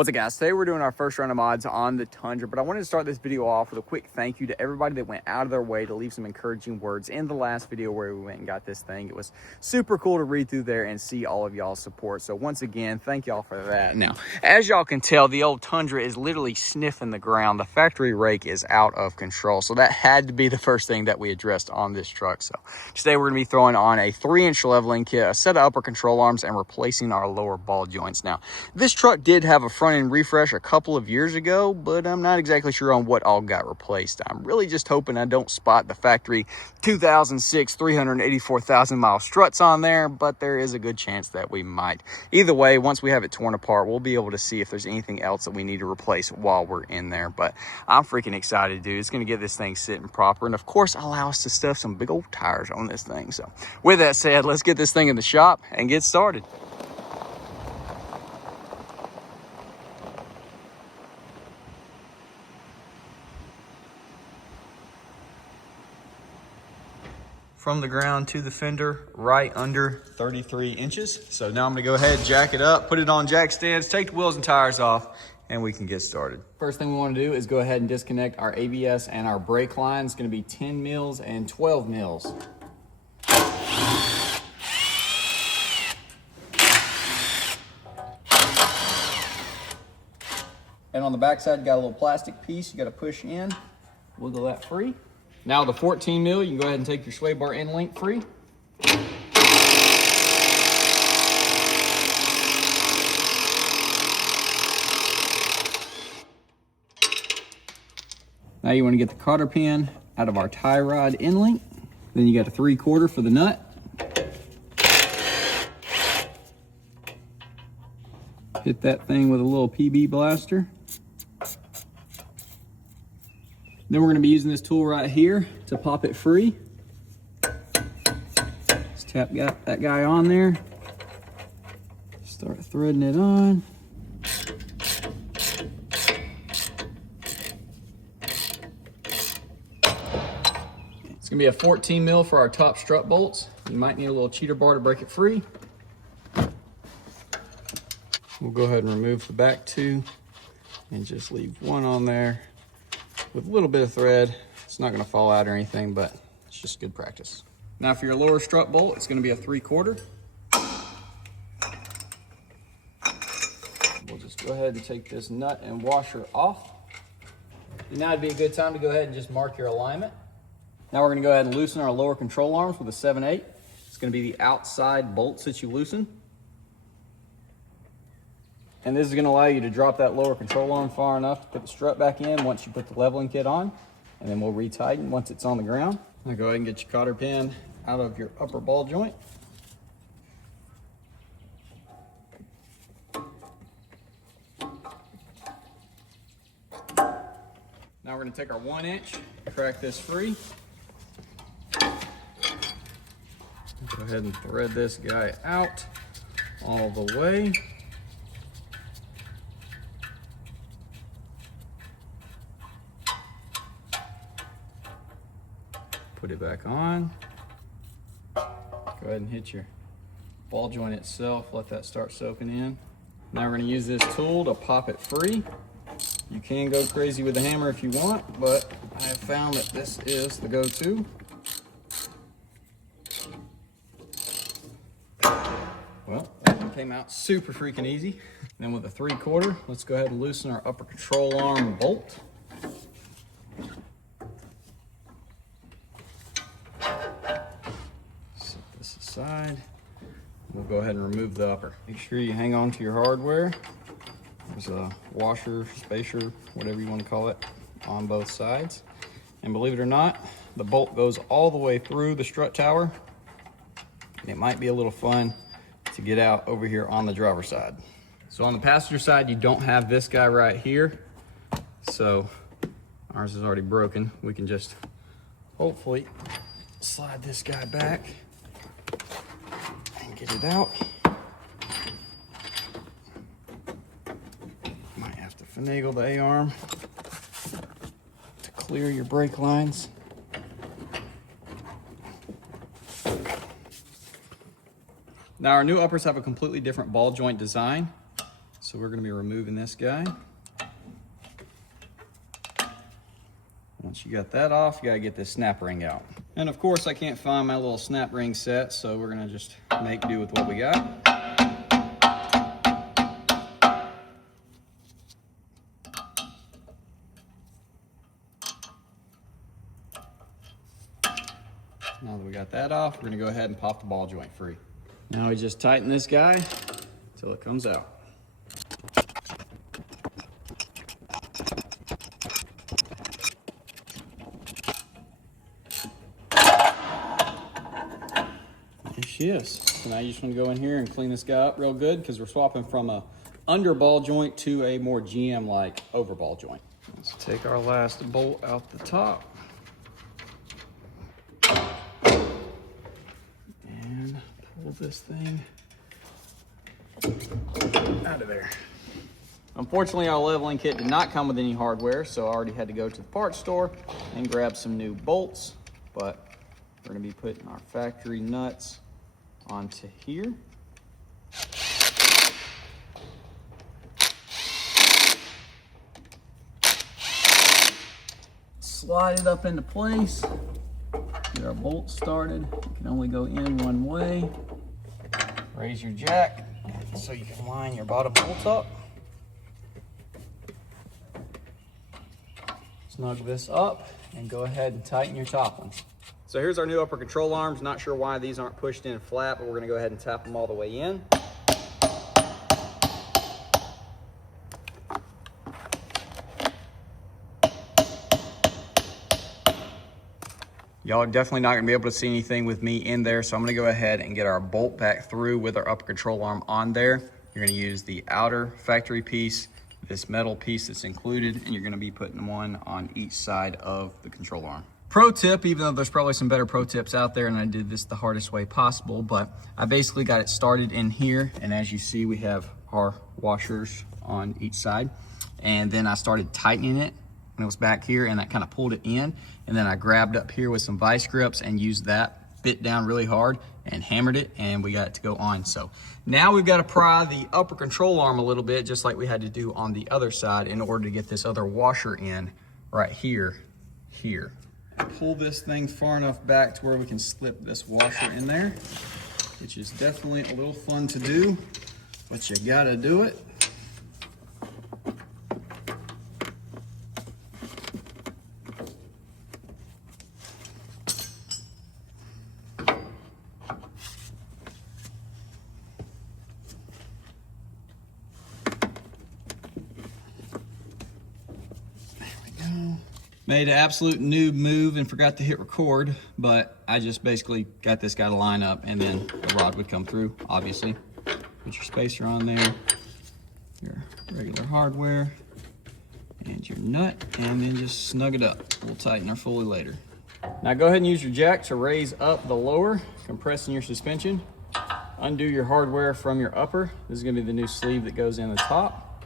What's up, guys? Today we're doing our first round of mods on the Tundra, but I wanted to start this video off with a quick thank you to everybody that went out of their way to leave some encouraging words in the last video where we went and got this thing. It was super cool to read through there and see all of y'all's support. So once again, thank y'all for that. Now, as y'all can tell, the old Tundra is literally sniffing the ground. The factory rake is out of control. So that had to be the first thing that we addressed on this truck. So today we're gonna be throwing on a 3-inch leveling kit, a set of upper control arms, and replacing our lower ball joints. Now, this truck did have a front end refresh a couple of years ago, but I'm not exactly sure on what all got replaced. I'm really just hoping I don't spot the factory 2006 384,000 mile struts on there, but there is a good chance that we might. Either way, once we have it torn apart, we'll be able to see if there's anything else that we need to replace while we're in there. But I'm freaking excited, dude. It's going to get this thing sitting proper, and of course allow us to stuff some big old tires on this thing. So with that said, let's get this thing in the shop and get started. From the ground to the fender, right under 33 inches. So now I'm gonna go ahead, jack it up, put it on jack stands, take the wheels and tires off, and we can get started. First thing we wanna do is go ahead and disconnect our ABS and our brake line. It's gonna be 10 mils and 12 mils. And on the backside, got a little plastic piece you gotta push in, wiggle that free. Now the 14 mil, you can go ahead and take your sway bar end link free. Now you want to get the cotter pin out of our tie rod end link. Then you got a 3/4 for the nut. Hit that thing with a little PB blaster. Then we're going to be using this tool right here to pop it free. Just tap that guy on there. Start threading it on. It's going to be a 14 mil for our top strut bolts. You might need a little cheater bar to break it free. We'll go ahead and remove the back two and just leave one on there. With a little bit of thread. It's not going to fall out or anything, but it's just good practice. Now for your lower strut bolt, it's going to be a 3/4. We'll just go ahead and take this nut and washer off. Now would be a good time to go ahead and just mark your alignment. Now we're going to go ahead and loosen our lower control arms with a 7/8. It's going to be the outside bolts that you loosen. And this is going to allow you to drop that lower control arm far enough to put the strut back in once you put the leveling kit on. And then we'll retighten once it's on the ground. Now go ahead and get your cotter pin out of your upper ball joint. Now we're going to take our 1-inch, crack this free. Go ahead and thread this guy out all the way. Put it back on. Go ahead and hit your ball joint itself. Let that start soaking in. Now we're going to use this tool to pop it free. You can go crazy with the hammer if you want, but I have found that this is the go-to. Well, that one came out super freaking easy. Then with the 3/4, let's go ahead and loosen our upper control arm bolt. Side. We'll go ahead and remove the upper. Make sure you hang on to your hardware. There's a washer, spacer, whatever you want to call it, on both sides. And believe it or not, the bolt goes all the way through the strut tower. It might be a little fun to get out over here on the driver's side. So on the passenger side, you don't have this guy right here. So ours is already broken. We can just hopefully slide this guy back. Get it out. Might have to finagle the A-arm to clear your brake lines. Now our new uppers have a completely different ball joint design. So we're gonna be removing this guy. Once you got that off, you gotta get this snap ring out. And of course, I can't find my little snap ring set, so we're gonna just make do with what we got. Now that we got that off, we're gonna go ahead and pop the ball joint free. Now we just tighten this guy until it comes out. There she is. So now you just want to go in here and clean this guy up real good because we're swapping from a under ball joint to a more GM-like over ball joint. Let's take our last bolt out the top. And pull this thing out of there. Unfortunately, our leveling kit did not come with any hardware, so I already had to go to the parts store and grab some new bolts, but we're gonna be putting our factory nuts onto here. Slide it up into place. Get our bolts started. You can only go in one way. Raise your jack so you can line your bottom bolt up. Snug this up and go ahead and tighten your top ones. So here's our new upper control arms. Not sure why these aren't pushed in flat, but we're gonna go ahead and tap them all the way in. Y'all are definitely not gonna be able to see anything with me in there, so I'm gonna go ahead and get our bolt back through with our upper control arm on there. You're gonna use the outer factory piece, this metal piece that's included, and you're gonna be putting one on each side of the control arm. Pro tip, even though there's probably some better pro tips out there, and I did this the hardest way possible, but I basically got it started in here, and as you see, we have our washers on each side, and then I started tightening it when it was back here, and I kind of pulled it in, and then I grabbed up here with some vice grips and used that bit down really hard and hammered it, and we got it to go on. So now we've got to pry the upper control arm a little bit, just like we had to do on the other side, in order to get this other washer in right here. Pull this thing far enough back to where we can slip this washer in there, which is definitely a little fun to do, but you gotta do it. Made an absolute noob move and forgot to hit record, but I just basically got this guy to line up and then the rod would come through, obviously. Put your spacer on there, your regular hardware, and your nut, and then just snug it up. We'll tighten our Foley later. Now go ahead and use your jack to raise up the lower, compressing your suspension. Undo your hardware from your upper. This is gonna be the new sleeve that goes in the top.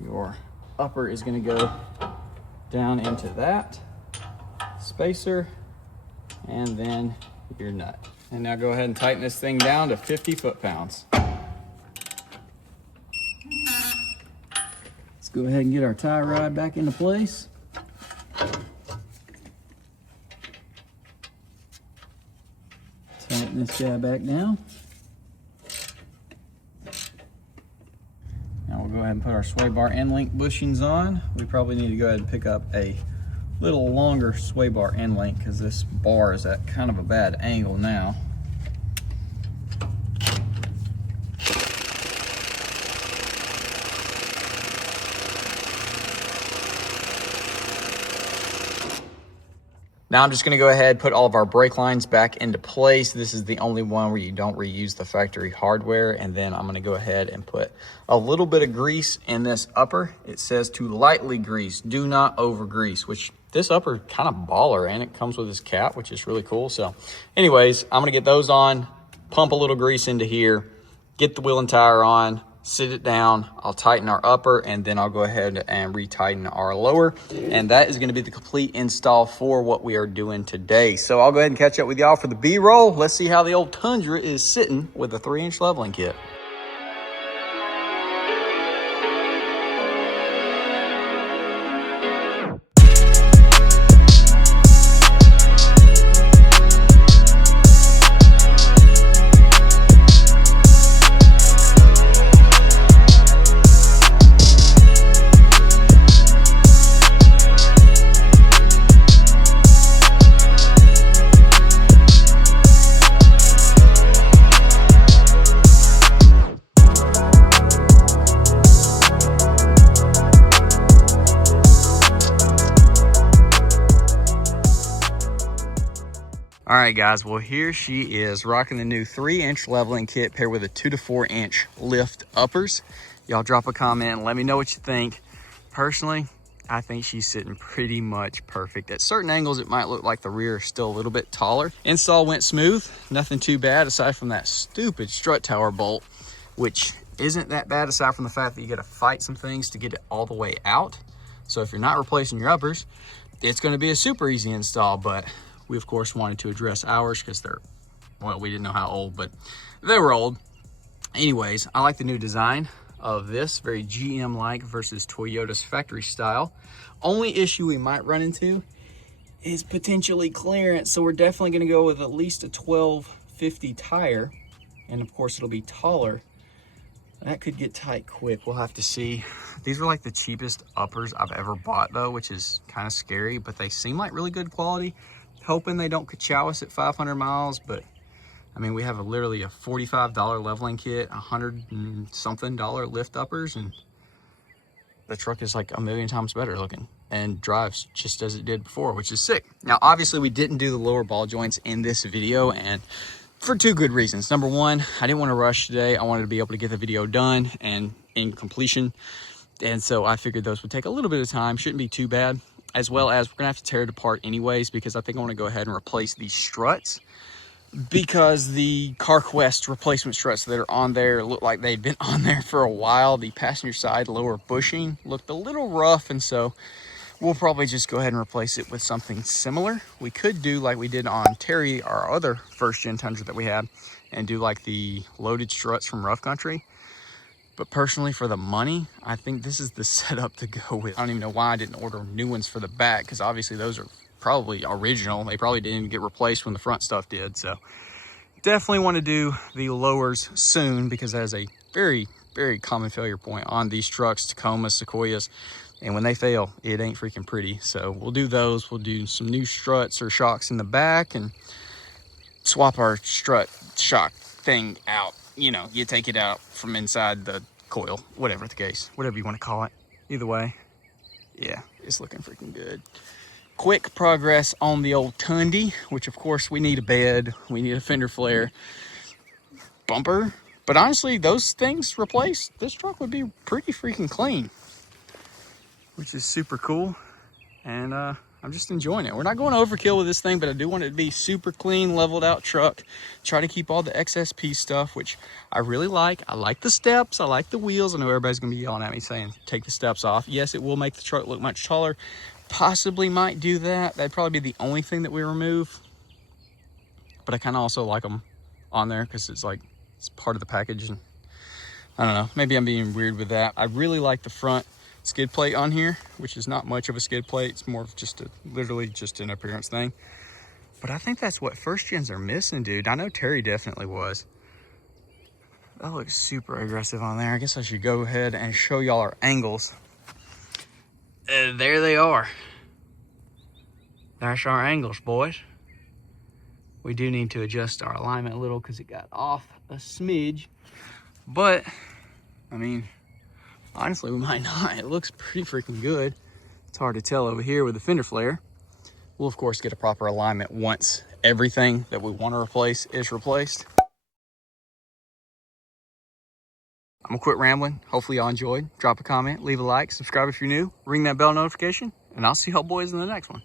Your upper is gonna go down into that spacer and then your nut. And now go ahead and tighten this thing down to 50 foot-pounds. Let's go ahead and get our tie rod back into place. Tighten this guy back down. Now we'll go ahead and put our sway bar end link bushings on. We probably need to go ahead and pick up a little longer sway bar end link because this bar is at kind of a bad angle now. Now I'm just gonna go ahead, put all of our brake lines back into place. This is the only one where you don't reuse the factory hardware. And then I'm gonna go ahead and put a little bit of grease in this upper. It says to lightly grease, do not over grease, which this upper kind of baller, and it comes with this cap, which is really cool. So anyways, I'm gonna get those on, pump a little grease into here, get the wheel and tire on, sit it down, I'll tighten our upper, and then I'll go ahead and retighten our lower. And that is gonna be the complete install for what we are doing today. So I'll go ahead and catch up with y'all for the B-roll. Let's see how the old Tundra is sitting with a 3-inch leveling kit. All right, guys, well, here she is rocking the new 3-inch leveling kit paired with a 2 to 4 inch lift uppers. Y'all drop a comment and let me know what you think. Personally, I think she's sitting pretty much perfect. At certain angles, it might look like the rear is still a little bit taller. Install went smooth, nothing too bad aside from that stupid strut tower bolt, which isn't that bad aside from the fact that you gotta fight some things to get it all the way out. So if you're not replacing your uppers, it's gonna be a super easy install, but we of course wanted to address ours because they're, well, we didn't know how old, but they were old. Anyways, I like the new design of this, very GM-like versus Toyota's factory style. Only issue we might run into is potentially clearance, so we're definitely gonna go with at least a 1250 tire, and of course it'll be taller. That could get tight quick, we'll have to see. These are like the cheapest uppers I've ever bought though, which is kind of scary, but they seem like really good quality. Hoping they don't ka-chow us at 500 miles, but I mean, we have literally a $45 leveling kit, $100 and something lift uppers, and the truck is like a million times better looking and drives just as it did before, which is sick. Now, obviously we didn't do the lower ball joints in this video, and for 2 good reasons. Number 1, I didn't want to rush today. I wanted to be able to get the video done and in completion. And so I figured those would take a little bit of time, shouldn't be too bad. As well as we're gonna have to tear it apart anyways, because I think I want to go ahead and replace these struts, because the CarQuest replacement struts that are on there look like they've been on there for a while. The passenger side lower bushing looked a little rough, and so we'll probably just go ahead and replace it with something similar. We could do like we did on Terry, our other first gen Tundra that we had, and do like the loaded struts from Rough Country. But personally, for the money, I think this is the setup to go with. I don't even know why I didn't order new ones for the back, because obviously those are probably original. They probably didn't even get replaced when the front stuff did. So definitely want to do the lowers soon, because that is a very, very common failure point on these trucks, Tacomas, Sequoias. And when they fail, it ain't freaking pretty. So we'll do those. We'll do some new struts or shocks in the back and swap our strut shock thing out. You know, you take it out from inside the coil, whatever the case, whatever you want to call it. Either way, yeah, it's looking freaking good. Quick progress on the old Tundy, which of course we need a bed, we need a fender flare, bumper. But honestly, those things replaced, this truck would be pretty freaking clean, which is super cool. And I'm just enjoying it. We're not going overkill with this thing, but I do want it to be super clean, leveled out truck. Try to keep all the XSP stuff, which I really like. I like the steps, I like the wheels. I know everybody's gonna be yelling at me saying, take the steps off. Yes, it will make the truck look much taller. Possibly might do that. That'd probably be the only thing that we remove. But I kind of also like them on there because it's like, it's part of the package. And I don't know, maybe I'm being weird with that. I really like the front skid plate on here, which is not much of a skid plate. It's more of just literally just an appearance thing. But I think that's what first gens are missing, dude. I know Terry definitely was. That looks super aggressive on there. I guess I should go ahead and show y'all our angles. There they are. That's our angles, boys. We do need to adjust our alignment a little because it got off a smidge. But, I mean, honestly, we might not. It looks pretty freaking good. It's hard to tell over here with the fender flare. We'll, of course, get a proper alignment once everything that we want to replace is replaced. I'm gonna quit rambling. Hopefully y'all enjoyed. Drop a comment, leave a like, subscribe if you're new, ring that bell notification, and I'll see y'all boys in the next one.